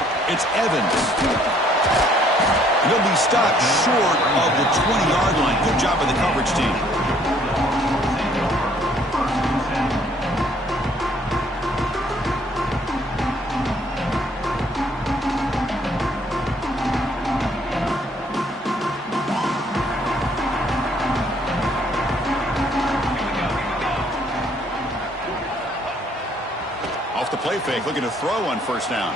out. It's Evans. He'll be stopped short of the 20-yard line. Good job by the coverage team. Off the play fake, looking to throw on first down.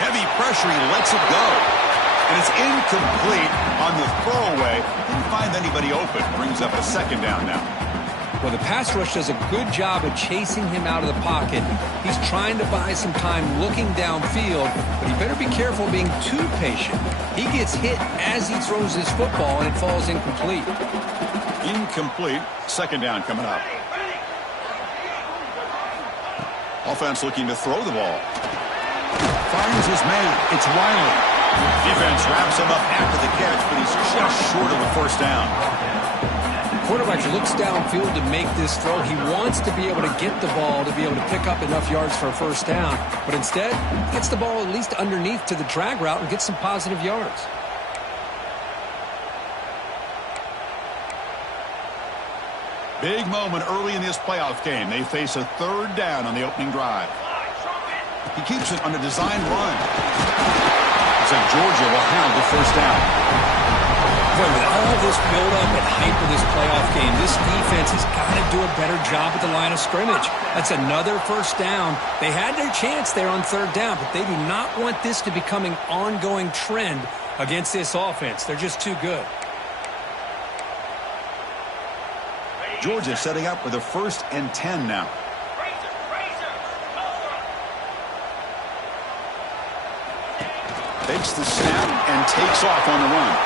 Heavy pressure, he lets it go. And it's incomplete on the throwaway. Didn't find anybody open. Brings up a second down now. Well, the pass rush does a good job of chasing him out of the pocket. He's trying to buy some time looking downfield, but he better be careful being too patient. He gets hit as he throws his football, and it falls incomplete. Incomplete. Second down coming up. Offense looking to throw the ball. Finds his man. It's Riley. Defense wraps him up after the catch, but he's just short of a first down. The quarterback looks downfield to make this throw. He wants to be able to get the ball to be able to pick up enough yards for a first down, but instead gets the ball at least underneath to the drag route and gets some positive yards. Big moment early in this playoff game. They face a third down on the opening drive. He keeps it on a design run. Looks like Georgia will have the first down. Boy, with all this build-up and hype of this playoff game, this defense has got to do a better job at the line of scrimmage. That's another first down. They had their chance there on third down, but they do not want this to become an ongoing trend against this offense. They're just too good. Georgia setting up with a 1st and 10 now. Takes the snap and takes off on the run.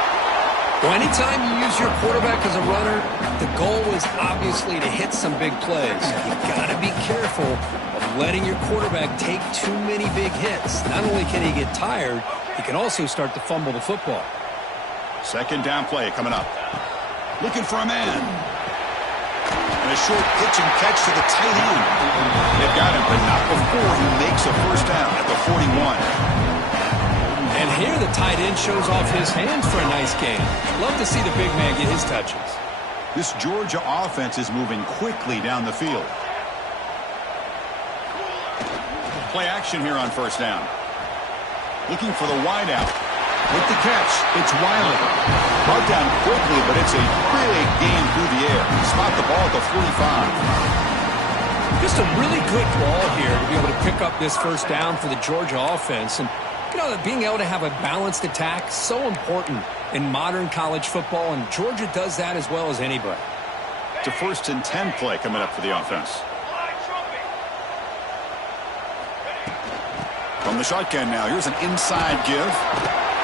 Well, anytime you use your quarterback as a runner, the goal is obviously to hit some big plays. You've got to be careful of letting your quarterback take too many big hits. Not only can he get tired, he can also start to fumble the football. Second down play coming up. Looking for a man. And a short pitch and catch to the tight end. They've got him, but not before he makes a first down at the 41. And here the tight end shows off his hands for a nice game. Love to see the big man get his touches. This Georgia offense is moving quickly down the field. Play action here on first down. Looking for the wideout. With the catch, it's Wiley. Brought down quickly, but it's a big game through the air. Spot the ball at the 45. Just a really good ball here to be able to pick up this first down for the Georgia offense. And you know, being able to have a balanced attack, so important in modern college football, and Georgia does that as well as anybody. It's a 1st and 10 play coming up for the offense. From the shotgun now, here's an inside give.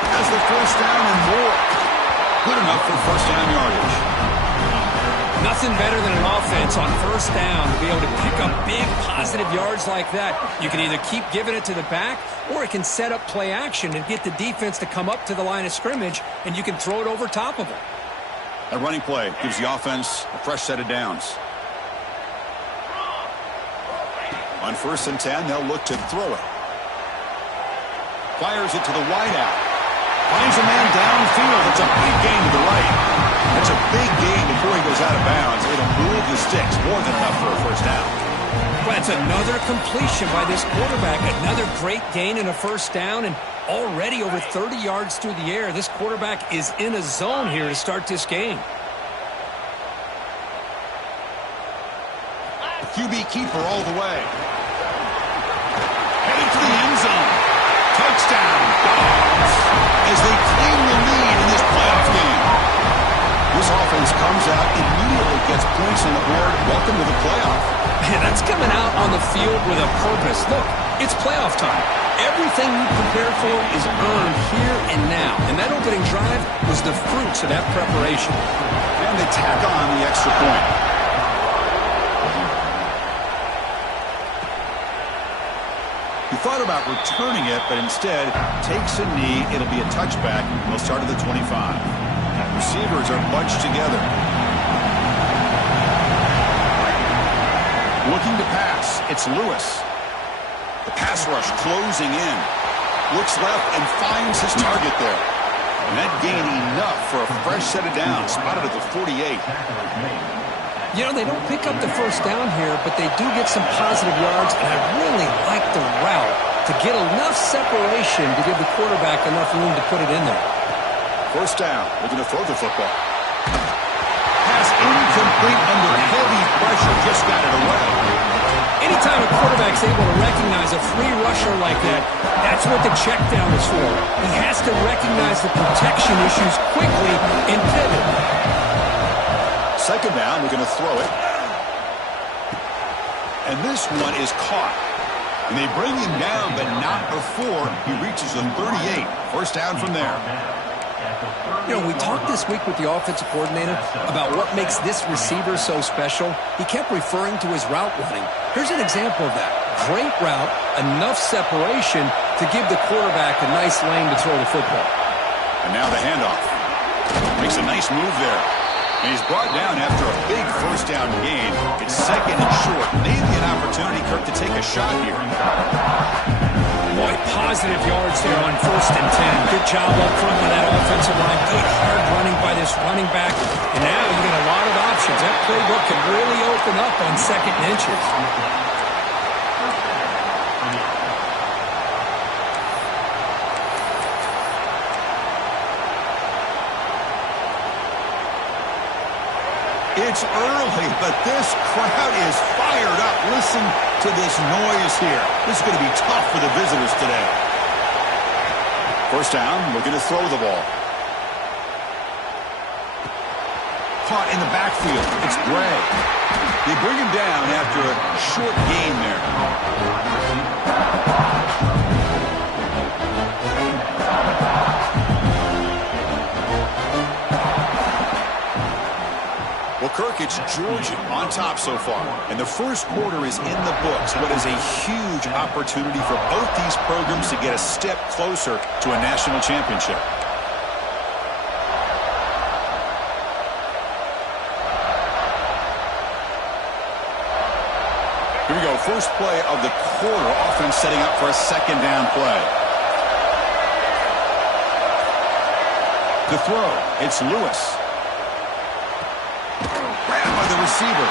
Has the first down and more. Good enough for first down yardage. Nothing better than an offense on first down to be able to pick up big positive yards like that. You can either keep giving it to the back, or it can set up play action and get the defense to come up to the line of scrimmage, and you can throw it over top of it. A running play gives the offense a fresh set of downs. On 1st and 10, they'll look to throw it. Fires it to the wideout. Finds a man downfield. It's a big gain to the right. That's a big gain before he goes out of bounds. It'll move the sticks. More than enough for a first down. Well, that's another completion by this quarterback. Another great gain in a first down, and already over 30 yards through the air. This quarterback is in a zone here to start this game. QB keeper all the way. Headed to the end zone. Touchdown, Dogs, as they claim the lead in this playoff game. This offense comes out, immediately gets points on the board. Welcome to the playoff. Man, that's coming out on the field with a purpose. Look, it's playoff time. Everything you prepared for is earned here and now. And that opening drive was the fruits of that preparation. And they tack on the extra point. He thought about returning it, but instead takes a knee. It'll be a touchback. They'll start at the 25. Receivers are bunched together. Looking to pass. It's Lewis. The pass rush closing in. Looks left and finds his target there. And that gained enough for a fresh set of downs, spotted at the 48. You know, they don't pick up the first down here, but they do get some positive yards, and I really like the route to get enough separation to give the quarterback enough room to put it in there. First down, looking to throw the football. Pass incomplete under heavy pressure, just got it away. Anytime a quarterback's able to recognize a free rusher like that, that's what the check down is for. He has to recognize the protection issues quickly and pivot. Second down, we're going to throw it. And this one is caught. And they bring him down, but not before he reaches the 38. First down from there. You know, we talked this week with the offensive coordinator about what makes this receiver so special. He kept referring to his route running. Here's an example of that. Great route, enough separation to give the quarterback a nice lane to throw the football. And now the handoff. Makes a nice move there. And he's brought down after a big first down gain. It's second and short. Maybe an opportunity, Kirk, to take a shot here. Boy, positive yards there on 1st and 10. Good job up front by that offensive line. Good hard running by this running back. And now you get a lot of options. That playbook can really open up on 2nd and inches. It's early, but this crowd is fired up. Listen to this noise here. This is going to be tough for the visitors today. First down, looking to throw the ball. Caught in the backfield. It's Bray. They bring him down after a short gain there. Well, Kirk, it's Georgia on top so far. And the first quarter is in the books. What is a huge opportunity for both these programs to get a step closer to a national championship. Here we go. First play of the quarter. Offense setting up for a second down play. To throw, it's Lewis. Grabbed by the receiver.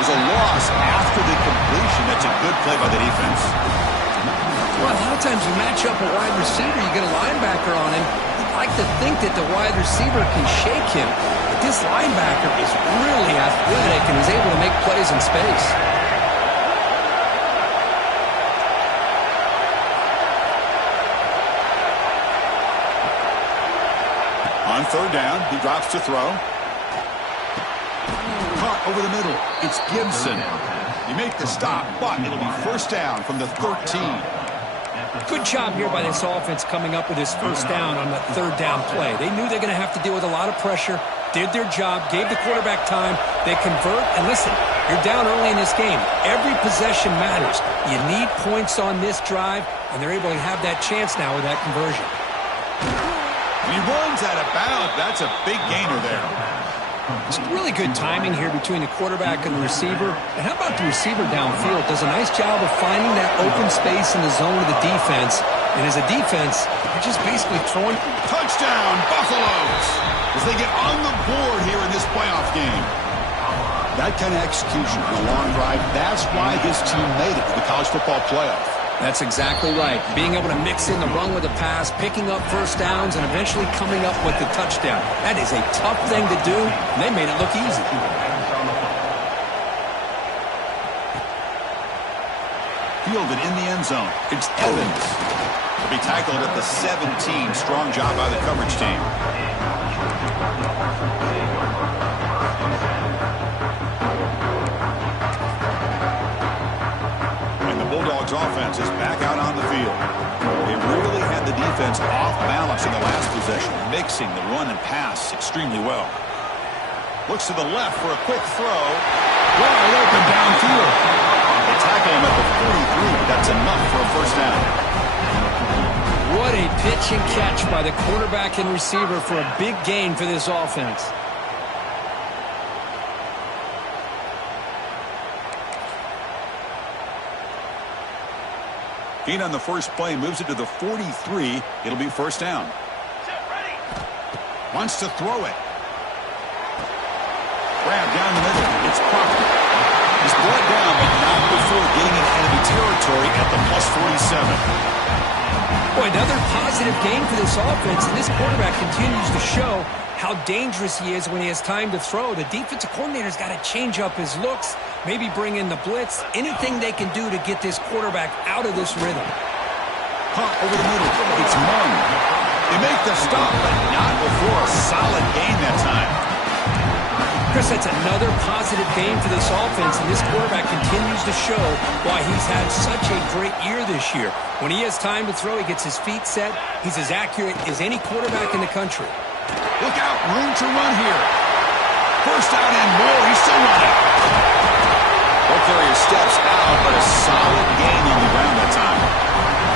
There's a loss after the completion. That's a good play by the defense. Well, a lot of times you match up a wide receiver, you get a linebacker on him. You'd like to think that the wide receiver can shake him. But this linebacker is really athletic and is able to make plays in space. On third down, he drops to throw. Caught over the middle. It's Gibson. You make the stop, but it'll be first down from the 13. Good job here by this offense coming up with his first down on the third down play. They knew they're going to have to deal with a lot of pressure, did their job, gave the quarterback time. They convert, and listen, you're down early in this game. Every possession matters. You need points on this drive, and they're able to have that chance now with that conversion. And he runs out of bounds. That's a big gainer there. Some really good timing here between the quarterback and the receiver. And how about the receiver downfield? Does a nice job of finding that open space in the zone of the defense. And as a defense, they're just basically throwing. Touchdown, Buffaloes! As they get on the board here in this playoff game. That kind of execution in a long drive, that's why this team made it to the college football playoff. That's exactly right. Being able to mix in the run with the pass, picking up first downs, and eventually coming up with the touchdown. That is a tough thing to do, and they made it look easy. Fielded in the end zone. It's Evans. He'll be tackled at the 17. Strong job by the coverage team. Bulldogs offense is back out on the field. They really had the defense off balance in the last possession, mixing the run and pass extremely well. Looks to the left for a quick throw. Wide open downfield. They tackle him at the 43. That's enough for a first down. What a pitch and catch by the quarterback and receiver for a big gain for this offense. Gain on the first play moves it to the 43. It'll be first down. Wants to throw it. Grab down the middle. It's Proctor. He's brought down, but not before getting in enemy territory at the plus 47. Boy, another positive game for this offense, and this quarterback continues to show how dangerous he is when he has time to throw. The defensive coordinator's got to change up his looks, maybe bring in the blitz, anything they can do to get this quarterback out of this rhythm. Caught over the middle. It's Mung. They make the stop, but not before a solid gain that time. Chris, that's another positive game for this offense, and this quarterback continues to show why he's had such a great year this year. When he has time to throw, he gets his feet set. He's as accurate as any quarterback in the country. Look out, room to run here. First down and more, he's still running. Ball carrier steps out, but a solid gain on the ground that time.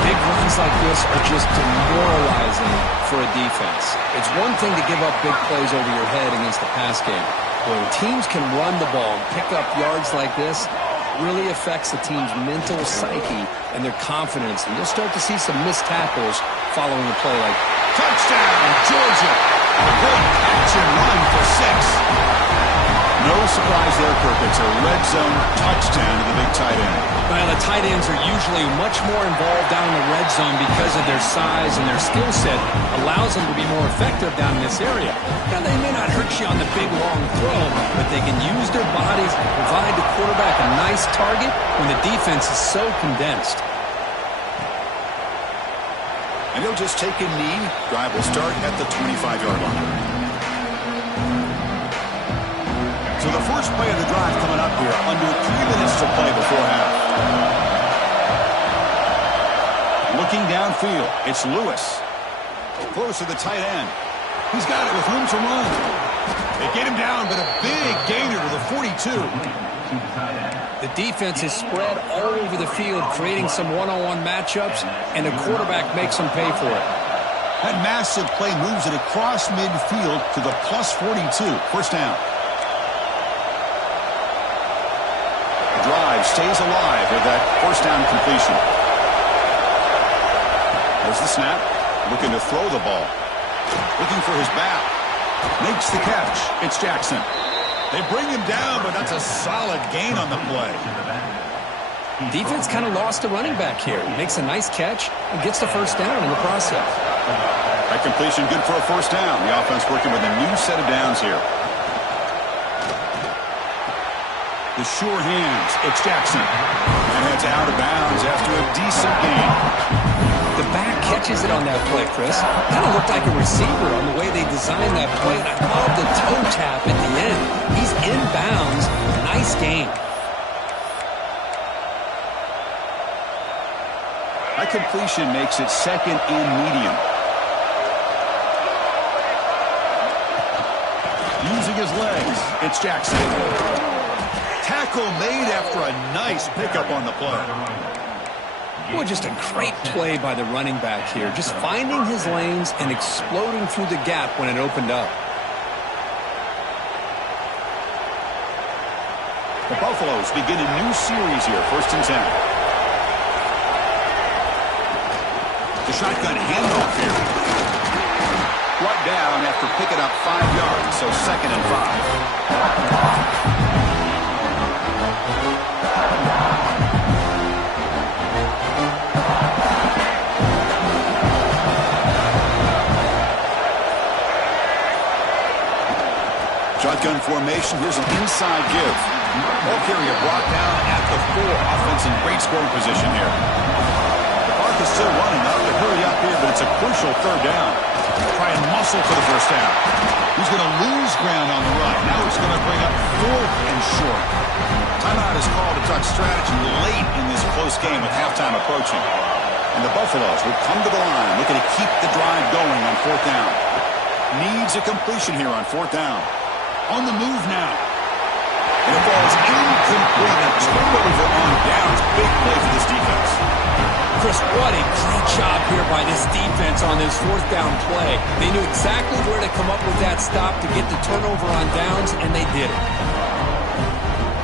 Big runs like this are just demoralizing for a defense. It's one thing to give up big plays over your head against the pass game. When teams can run the ball and pick up yards like this, really affects the team's mental psyche and their confidence. And you'll start to see some missed tackles following a play like touchdown, Georgia. A great catch and run for 6. No surprise there, Kirk. It's a red zone touchdown to the big tight end. Well, the tight ends are usually much more involved down in the red zone because of their size and their skill set allows them to be more effective down in this area. Now, they may not hurt you on the big, long throw, but they can use their bodies to provide the quarterback a nice target when the defense is so condensed. And he'll just take a knee. Drive will start at the 25-yard line. So the first play of the drive coming up here, under 3 minutes to play before half. Looking downfield, it's Lewis. Close to the tight end. He's got it with room to run. They get him down, but a big gainer to the 42. The defense is spread all over the field, creating some one-on-one matchups, and the quarterback makes them pay for it. That massive play moves it across midfield to the plus 42. First down. Drive stays alive with that first down completion. There's the snap. Looking to throw the ball. Looking for his back. Makes the catch. It's Jackson. They bring him down, but that's a solid gain on the play. Defense kind of lost a running back here. Makes a nice catch and gets the first down in the process. That completion good for a first down. The offense working with a new set of downs here. The sure hands. It's Jackson. And heads out of bounds after a decent gain. The back catches it on that play, Chris. Kind of looked like a receiver on the way they designed that play. And I love the toe tap at the end. He's in bounds. Nice gain. That completion makes it second and medium. Using his legs. It's Jackson. Tackle made after a nice pickup on the play. Boy, just a great play by the running back here. Just finding his lanes and exploding through the gap when it opened up. The Buffaloes begin a new series here, 1st and 10. The shotgun handoff here. Brought down after picking up 5 yards, so 2nd and 5. Shotgun formation. Here's an inside give. Ball carrier brought down at the 4. Offense in great scoring position here. The clock is still running. Not to hurry up here, but it's a crucial 3rd down. Try and muscle for the first down. He's going to lose ground on the run. Now he's going to bring up 4th and short. Timeout is called to talk strategy late in this close game with halftime approaching. And the Buffaloes will come to the line, looking to keep the drive going on 4th down. Needs a completion here on 4th down. On the move now. And it falls incomplete. A turnover on downs. Big play for this defense. Chris, what a great job here by this defense on this 4th down play. They knew exactly where to come up with that stop to get the turnover on downs, and they did it.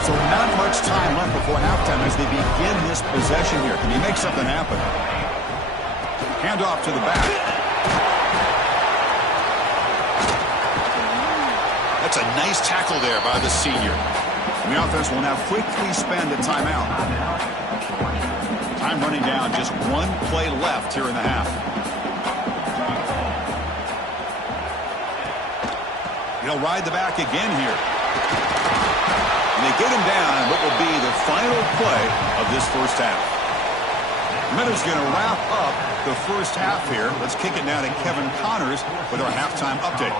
So So not much time left before halftime as they begin this possession here. Can he make something happen? Hand off to the back. That's a nice tackle there by the senior. And the offense will now quickly spend a timeout. Time running down, just one play left here in the half. He'll ride the back again here. And they get him down in what will be the final play of this first half. Miller's going to wrap up the first half here. Let's kick it now to Kevin Connors with our halftime update.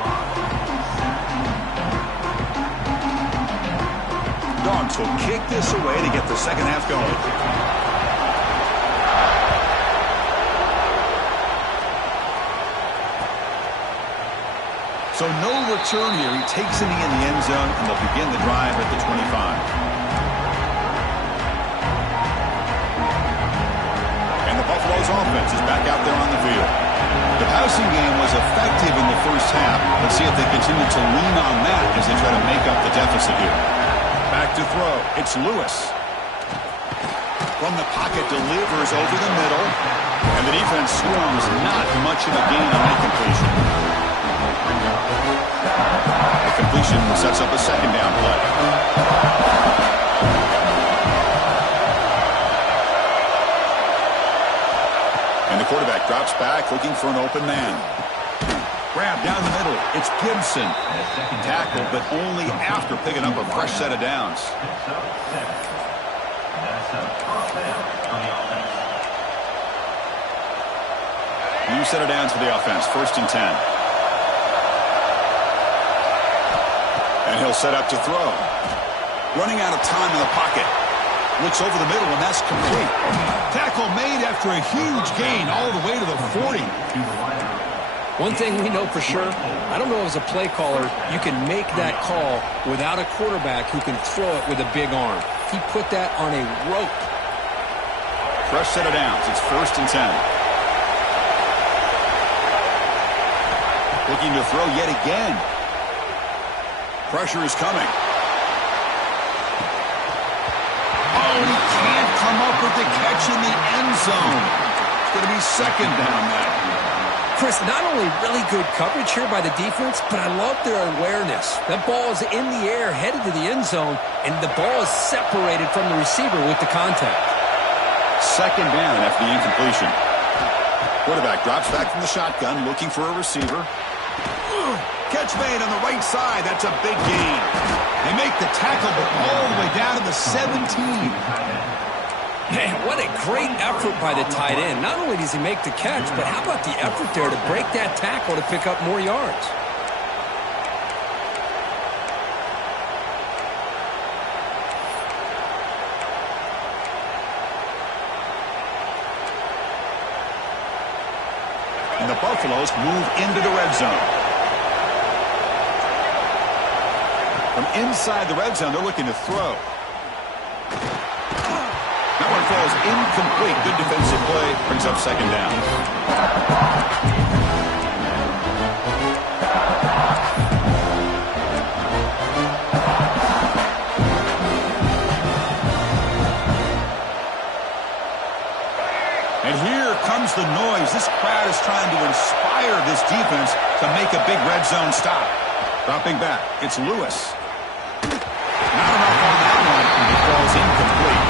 Dogs will kick this away to get the second half going. So no return here. He takes a knee in the end zone, and they'll begin the drive at the 25. And the Buffalo's offense is back out there on the field. The passing game was effective in the first half. Let's see if they continue to lean on that as they try to make up the deficit here. Back to throw. It's Lewis. From the pocket, delivers over the middle. And the defense swarms. Not much of a gain on that completion. The completion sets up a second down play. And the quarterback drops back looking for an open man. Grab down the middle. It's Gibson. Tackle, but only after picking up a fresh set of downs. New set of downs for the offense. 1st and 10. And he'll set up to throw. Running out of time in the pocket. Looks over the middle, and that's complete. Tackle made after a huge gain all the way to the 40. One thing we know for sure, I don't know as a play caller, you can make that call without a quarterback who can throw it with a big arm. He put that on a rope. Fresh set of downs. It's 1st and 10. Looking to throw yet again. Pressure is coming. Oh, he can't come up with the catch in the end zone. It's going to be second down now. Chris, not only really good coverage here by the defense, but I love their awareness. That ball is in the air, headed to the end zone, and the ball is separated from the receiver with the contact. Second down after the incompletion. Quarterback drops back from the shotgun, looking for a receiver. Catch made on the right side. That's a big gain. They make the tackle, but all the way down to the 17. Man, what a great effort by the tight end. Not only does he make the catch, but how about the effort there to break that tackle to pick up more yards? And the Buffaloes move into the red zone. From inside the red zone, they're looking to throw. That one falls incomplete. Good defensive play. Brings up second down. And here comes the noise. This crowd is trying to inspire this defense to make a big red zone stop. Dropping back. It's Lewis. Not enough on that one. It falls incomplete.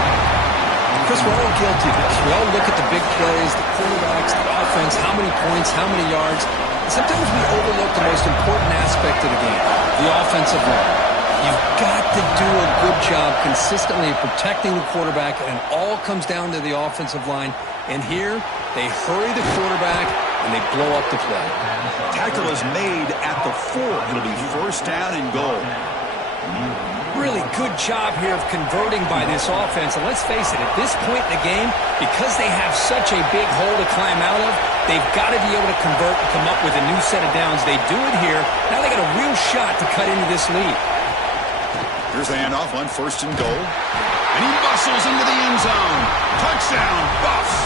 Chris, we're all guilty of this. We all look at the big plays, the quarterbacks, the offense, how many points, how many yards. And sometimes we overlook the most important aspect of the game, the offensive line. You've got to do a good job consistently of protecting the quarterback, and it all comes down to the offensive line. And here, they hurry the quarterback, and they blow up the play. Tackle is made at the 4. It'll be 1st down and goal. Really good job here of converting by this offense. And let's face it, at this point in the game, because they have such a big hole to climb out of, they've got to be able to convert and come up with a new set of downs. They do it here. Now they got a real shot to cut into this lead. Here's the handoff on 1st and goal. And he bustles into the end zone. Touchdown, Buffs.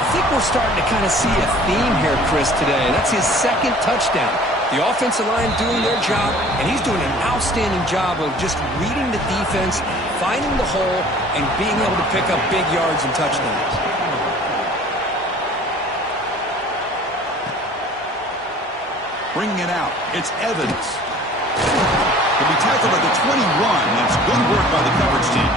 I think we're starting to kind of see a theme here, Chris, today. That's his 2nd touchdown. The offensive line doing their job, and he's doing an outstanding job of just reading the defense, finding the hole, and being able to pick up big yards and touchdowns. Bringing it out, it's Evans. He'll be tackled at the 21. That's good work by the coverage team.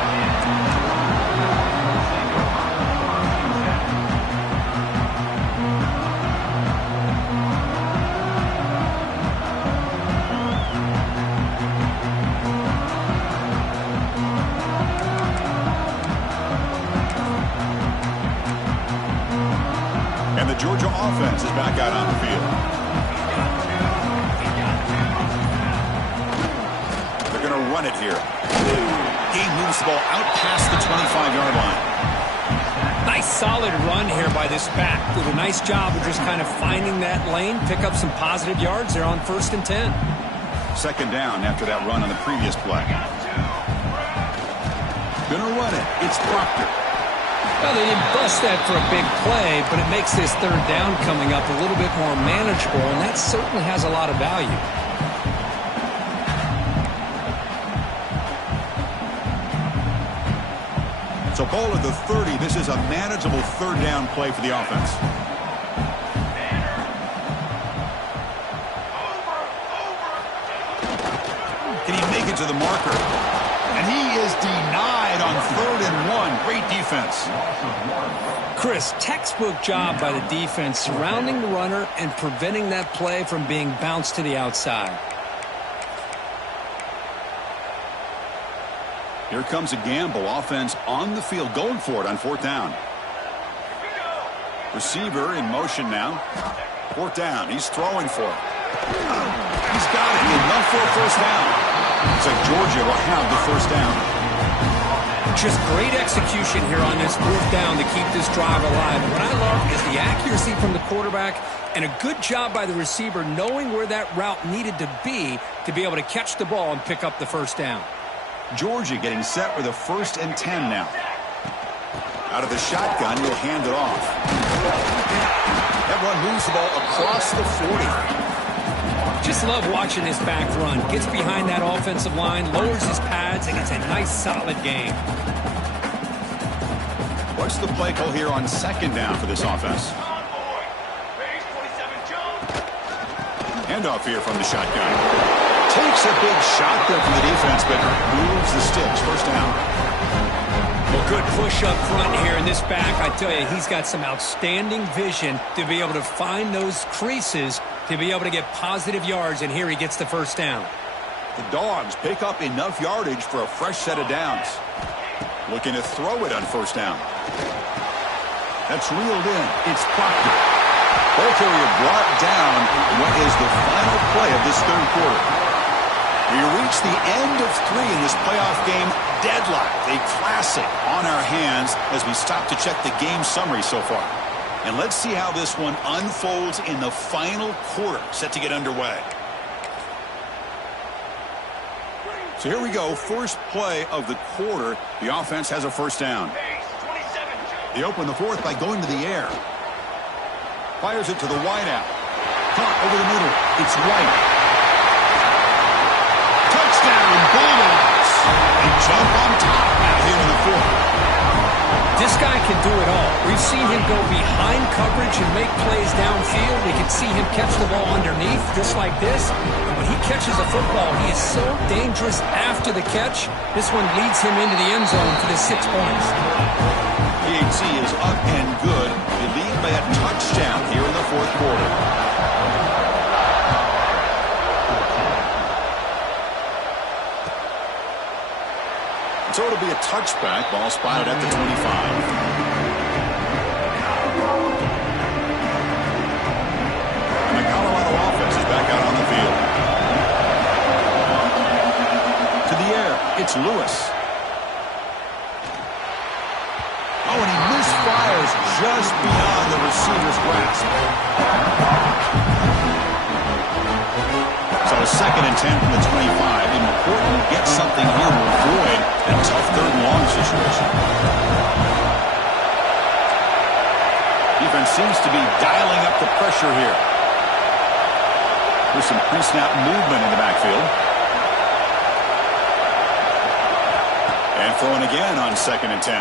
And the Georgia offense is back out on the field. Run it here. Game moves the ball out past the 25-yard line. Nice solid run here by this back. Did a nice job of just kind of finding that lane, pick up some positive yards. They're on 1st and 10. Second down after that run on the previous play. Gonna run it. It's Proctor. Well, they didn't bust that for a big play, but it makes this 3rd down coming up a little bit more manageable, and that certainly has a lot of value. So ball at the 30. This is a manageable 3rd down play for the offense. Can he make it to the marker? And he is denied on 3rd and 1. Great defense. Chris, textbook job by the defense surrounding the runner and preventing that play from being bounced to the outside. Here comes a gamble. Offense on the field, going for it on 4th down. Receiver in motion now. 4th down. He's throwing for it. He's got it. Enough for a 1st down. Looks like Georgia will have the 1st down. Just great execution here on this 4th down to keep this drive alive. What I love is the accuracy from the quarterback and a good job by the receiver knowing where that route needed to be able to catch the ball and pick up the 1st down. Georgia getting set with a 1st and 10 now. Out of the shotgun, he'll hand it off. That run moves the ball across the 40. Just love watching this back run. Gets behind that offensive line, lowers his pads, and it's a nice, solid game. What's the play call here on 2nd down for this offense? Handoff here from the shotgun. Takes a big shot there from the defense, but moves the sticks. 1st down. Well, good push up front here in this back. I tell you, he's got some outstanding vision to be able to find those creases, to be able to get positive yards, and here he gets the 1st down. The Dogs pick up enough yardage for a fresh set of downs. Looking to throw it on 1st down. That's reeled in. It's Proctor. Ball carrier brought down what is the final play of this 3rd quarter. We reach the end of 3 in this playoff game. Deadlocked, a classic on our hands as we stop to check the game summary so far. And let's see how this one unfolds in the final quarter, set to get underway. So here we go, first play of the quarter. The offense has a 1st down. They open the 4th by going to the air. Fires it to the wideout. Caught over the middle. It's White. Touchdown, Bulldogs. They jump on top now here in the 4th. This guy can do it all. We've seen him go behind coverage and make plays downfield. We can see him catch the ball underneath just like this. And when he catches a football, he is so dangerous after the catch. This one leads him into the end zone for the 6 points. PHC is up and good. They lead by a touchdown here in the 4th quarter. So it'll be a touchback. Ball spotted at the 25. And the Colorado offense is back out on the field. To the air, it's Lewis. Oh, and he misfires just beyond the receiver's grasp. So a 2nd and 10 from the 25. Important to get something here to avoid a tough 3rd and long situation. Defense seems to be dialing up the pressure here. With some pre-snap movement in the backfield. And throwing again on 2nd and 10.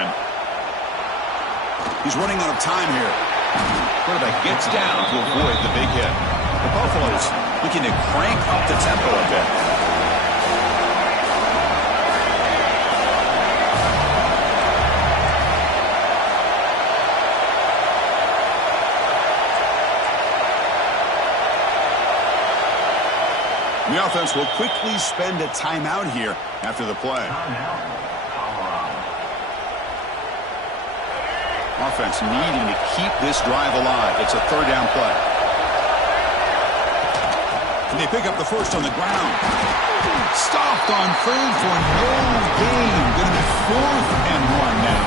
He's running out of time here. Quarterback gets down to avoid the big hit. The Buffaloes looking to crank up the tempo a bit. The offense will quickly spend a timeout here after the play. Offense needing to keep this drive alive. It's a 3rd down play. And they pick up the first on the ground. Stopped on 3rd for no gain. Going to be 4th and 1 now.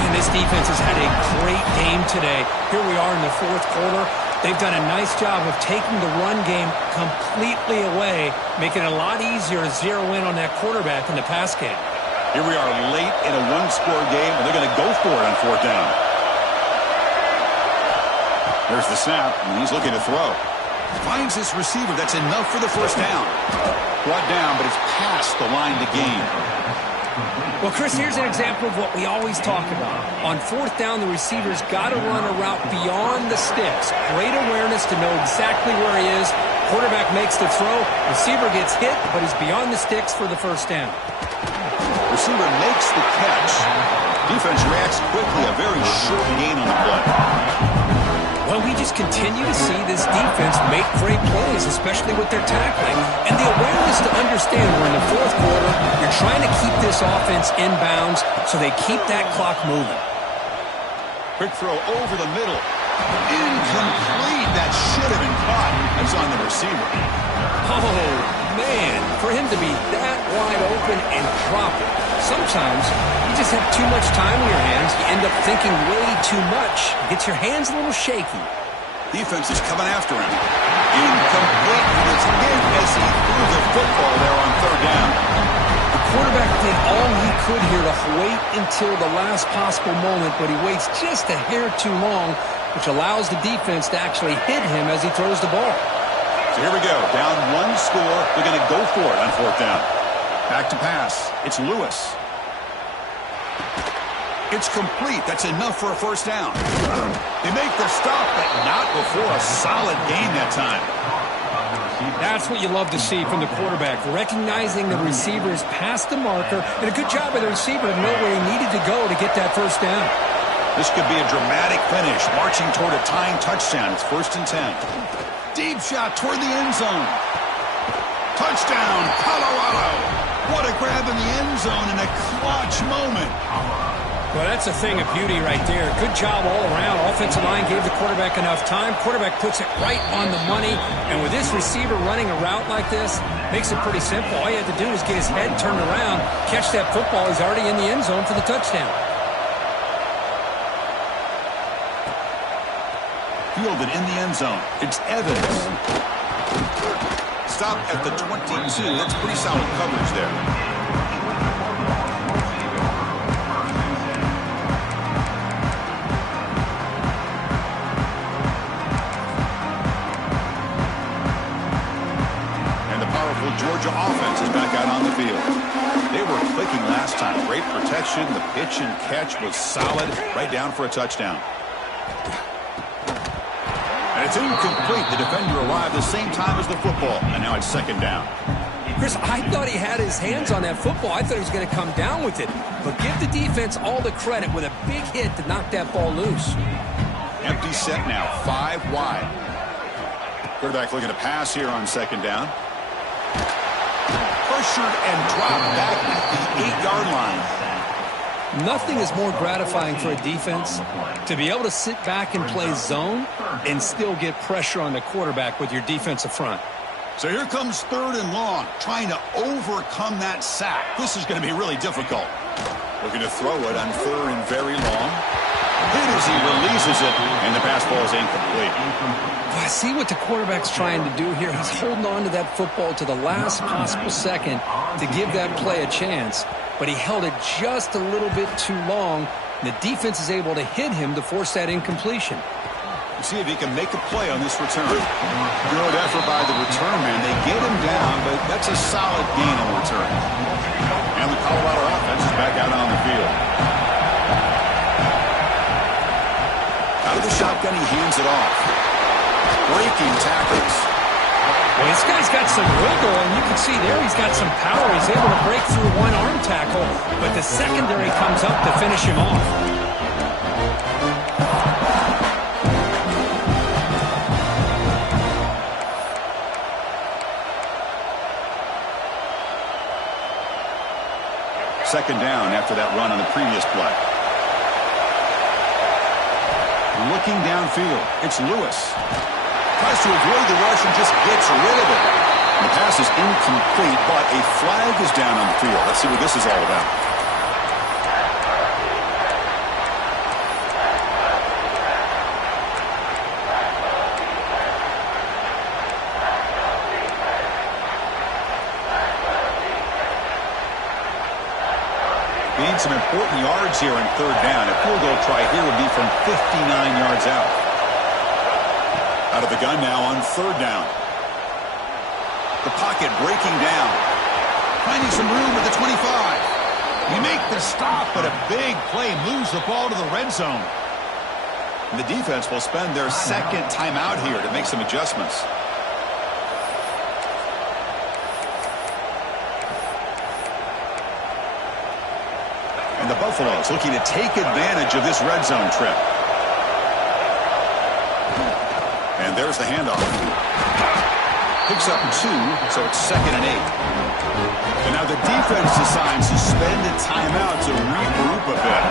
Man, this defense has had a great game today. Here we are in the 4th quarter. They've done a nice job of taking the run game completely away, making it a lot easier to zero in on that quarterback in the pass game. Here we are late in a 1-score game, and they're going to go for it on 4th down. There's the snap, and he's looking to throw. Finds this receiver. That's enough for the 1st down. Brought down, but it's past the line to gain. Well, Chris, here's an example of what we always talk about. On 4th down, the receiver's got to run a route beyond the sticks. Great awareness to know exactly where he is. Quarterback makes the throw. Receiver gets hit, but he's beyond the sticks for the 1st down. Receiver makes the catch. Defense reacts quickly. A very short gain on the play. Well, we just continue to see this defense make great plays, especially with their tackling. And the awareness to understand we're in the 4th quarter, you're trying to keep this offense in bounds so they keep that clock moving. Quick throw over the middle. Incomplete. That should have been caught. That's on the receiver. Oh, man, for him to be that wide open and drop it. Sometimes you just have too much time in your hands. You end up thinking way too much. It gets your hands a little shaky. Defense is coming after him. Incomplete. It's hit as he threw the football there on 3rd down. The quarterback did all he could here to wait until the last possible moment, but he waits just a hair too long, which allows the defense to actually hit him as he throws the ball. So here we go. Down 1 score. They're going to go for it on 4th down. Back to pass. It's Lewis. It's complete. That's enough for a 1st down. They make the stop, but not before a solid gain that time. That's what you love to see from the quarterback, recognizing the receivers past the marker, and a good job by the receiver to know where he needed to go to get that 1st down. This could be a dramatic finish, marching toward a tying touchdown. It's 1st and 10. Deep shot toward the end zone. Touchdown, Colorado. What a grab in the end zone in a clutch moment. Well, that's a thing of beauty right there. Good job all around. Offensive line gave the quarterback enough time. Quarterback puts it right on the money. And with this receiver running a route like this, makes it pretty simple. All you have to do is get his head turned around, catch that football. He's already in the end zone for the touchdown. Fielded in the end zone. It's Evans. Stop at the 22. That's pretty solid coverage there. Georgia offense is back out on the field. They were clicking last time. Great protection. The pitch and catch was solid. Right down for a touchdown. And it's incomplete. The defender arrived the same time as the football. And now it's 2nd down. Chris, I thought he had his hands on that football. I thought he was going to come down with it. But give the defense all the credit with a big hit to knock that ball loose. Empty set now. 5 wide. Quarterback looking to pass here on 2nd down. Pressured and dropped back at the 8-yard line. Nothing is more gratifying for a defense to be able to sit back and play zone and still get pressure on the quarterback with your defensive front. So here comes 3rd and long, trying to overcome that sack. This is going to be really difficult. Looking to throw it on 3rd and very long. Hit as he releases it, and the pass ball is incomplete. I see what the quarterback's trying to do here. He's holding on to that football to the last possible second to give that play a chance, but he held it just a little bit too long, and the defense is able to hit him to force that incompletion. See if he can make a play on this return. Good effort by the return man. They get him down, but that's a solid gain on the return. And the Colorado offense is back out on the field. Out of the shotgun, he hands it off. Breaking tackles. Well, this guy's got some wiggle, and you can see there he's got some power. He's able to break through one arm tackle, but the secondary comes up to finish him off. Second down after that run on the previous play. Looking downfield, it's Lewis. Tries to avoid the rush and just gets rid of it. The pass is incomplete, but a flag is down on the field. Let's see what this is all about. Gained some important yards here in third down. A field goal try here would be from 59 yards out. Out of the gun now on third down. The pocket breaking down. Finding some room at the 25. You make the stop, but a big play moves the ball to the red zone. And the defense will spend their second timeout here to make some adjustments. And the Buffaloes looking to take advantage of this red zone trip. And there's the handoff. Picks up 2, so it's 2nd and 8. And now the defense decides to spend a timeout to regroup a bit.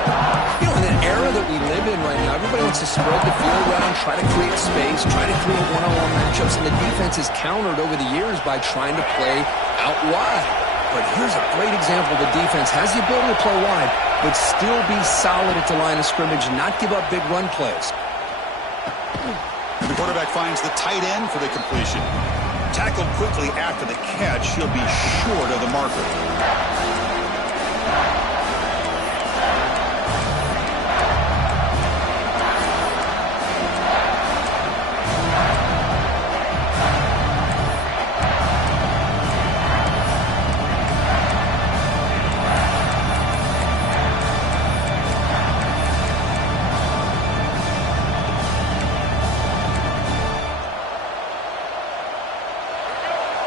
You know, in an era that we live in right now, everybody wants to spread the field around, try to create space, try to create one-on-one matchups, and the defense is countered over the years by trying to play out wide. But here's a great example. The defense has the ability to play wide, but still be solid at the line of scrimmage and not give up big run plays. The quarterback finds the tight end for the completion. Tackled quickly after the catch. He'll be short of the marker.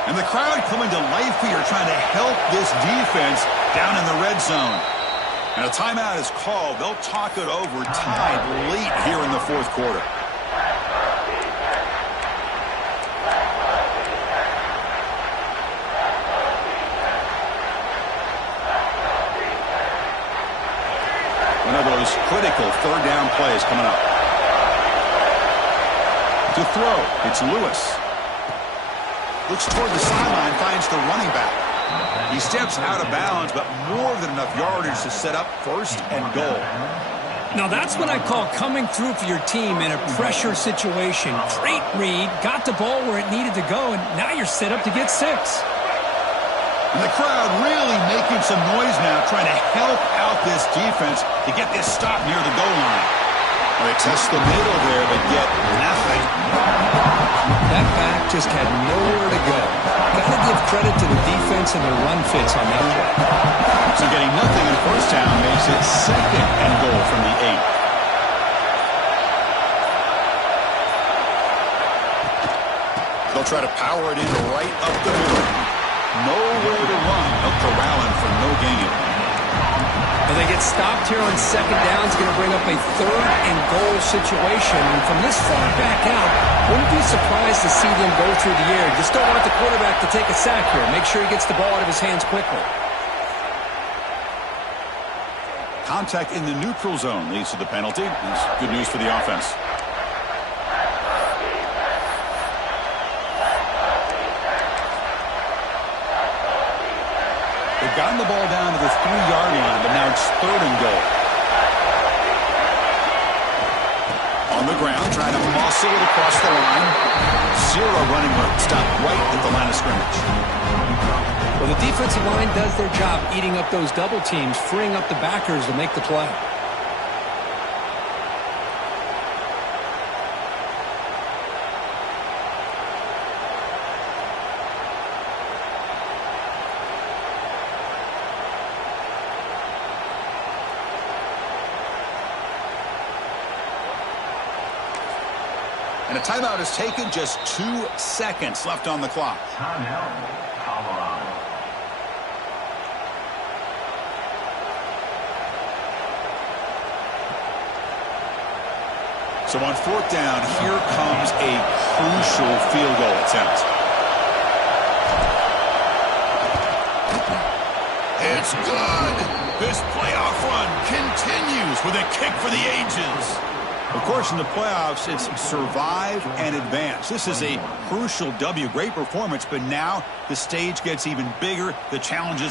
And the crowd coming to life here, trying to help this defense down in the red zone. And a timeout is called. They'll talk it over, tied late here in the fourth quarter. One of those critical third down plays coming up. To throw, it's Lewis. Looks toward the sideline, finds the running back. He steps out of bounds, but more than enough yardage to set up 1st and goal. Now that's what I call coming through for your team in a pressure situation. Great read, got the ball where it needed to go, and now you're set up to get 6. And the crowd really making some noise now, trying to help out this defense to get this stop near the goal line. Well, they test the middle there, but get nothing. That back just had nowhere to go. Got to give credit to the defense and their run fits on that play. So getting nothing in first down makes it 2nd and goal from the 8. They'll try to power it in right up the middle. Nowhere to run. They'll corral him for no gain. Well, they get stopped here on 2nd down. It's going to bring up a 3rd and goal situation. And from this far back out, wouldn't be surprised to see them go through the air. Just don't want the quarterback to take a sack here. Make sure he gets the ball out of his hands quickly. Contact in the neutral zone leads to the penalty. That's good news for the offense. They've gotten the ball down to the 3-yard line, but now it's 3rd and goal. On the ground, trying to muscle it across the line. 0 running room. Stop right at the line of scrimmage. Well, the defensive line does their job eating up those double teams, freeing up the backers to make the play. And a timeout is taken, just 2 seconds left on the clock. Timeout, Colorado. So on 4th down, here comes a crucial field goal attempt. It's good. This playoff run continues with a kick for the ages. Of course, in the playoffs, it's survive and advance. This is a crucial W. Great performance, but now the stage gets even bigger. The challenges